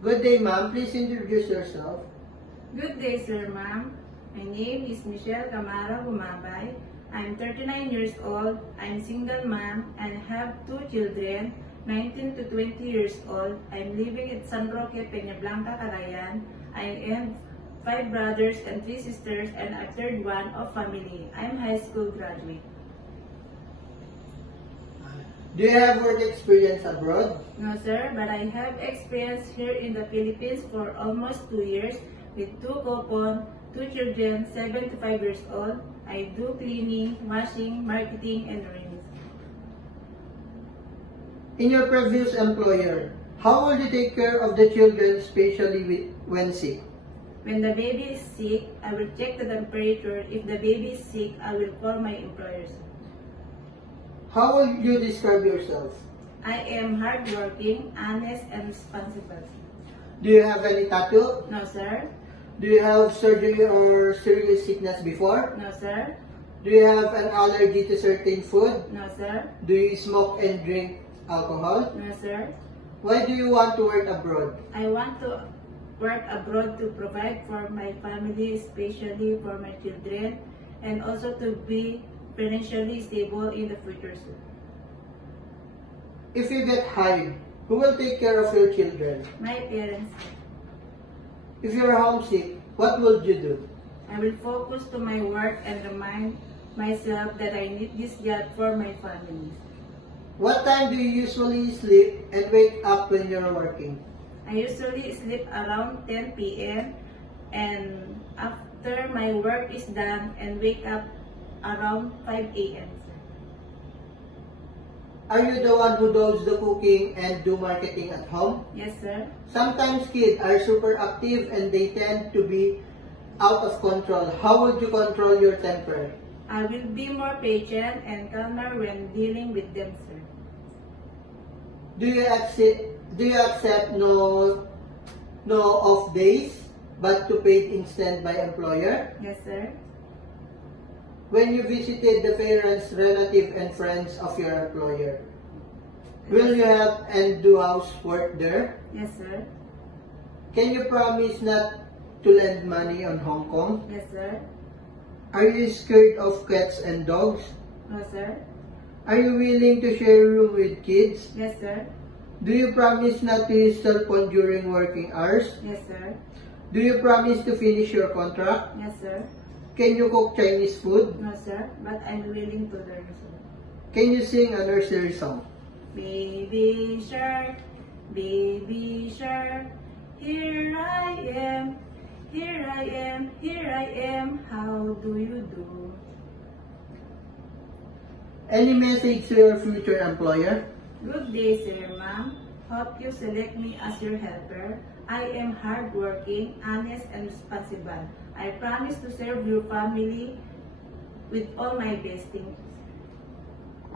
Good day, ma'am. Please introduce yourself. Good day, sir, ma'am. My name is Michelle Camara Bumabay. I'm 39 years old. I'm single mom and have two children, 19 to 20 years old. I'm living at San Roque, Peñablanca, Cagayan. I am 5 brothers and 3 sisters and a third one of family. I'm high school graduate. Do you have work experience abroad? No, sir, but I have experience here in the Philippines for almost 2 years with 2 coupon, 2 children, 7 to 5 years old. I do cleaning, washing, marketing, and rings. In your previous employer, how will you take care of the children, especially when sick? When the baby is sick, I will check the temperature. If the baby is sick, I will call my employers. How will you describe yourself? I am hardworking, honest, and responsible. Do you have any tattoo? No, sir. Do you have surgery or serious sickness before? No, sir. Do you have an allergy to certain food? No, sir. Do you smoke and drink alcohol? No, sir. Why do you want to work abroad? I want to work abroad to provide for my family, especially for my children, and also to be financially stable in the future, sir. If you get hired, who will take care of your children? My parents, sir. If you're homesick, what will you do? I will focus to my work and remind myself that I need this job for my family. What time do you usually sleep and wake up when you're working? I usually sleep around 10 p.m. and after my work is done and wake up around 5 a.m. Are you the one who does the cooking and do marketing at home? Yes, sir. Sometimes kids are super active and they tend to be out of control. How would you control your temper? I will be more patient and calmer when dealing with them, sir. Do you accept no off days but to paid instead by employer? Yes, sir. When you visited the parents, relative, and friends of your employer, will you help and do housework there? Yes, sir. Can you promise not to lend money on Hong Kong? Yes, sir. Are you scared of cats and dogs? No, sir. Are you willing to share a room with kids? Yes, sir. Do you promise not to use cell phone during working hours? Yes, sir. Do you promise to finish your contract? Yes, sir. Can you cook Chinese food? No, sir. But I'm willing to learn, sir. Can you sing a nursery song? Baby shark, here I am, here I am, here I am, how do you do? Any message to your future employer? Good day, sir, ma'am. Hope you select me as your helper. I am hardworking, honest, and responsible. I promise to serve your family with all my best.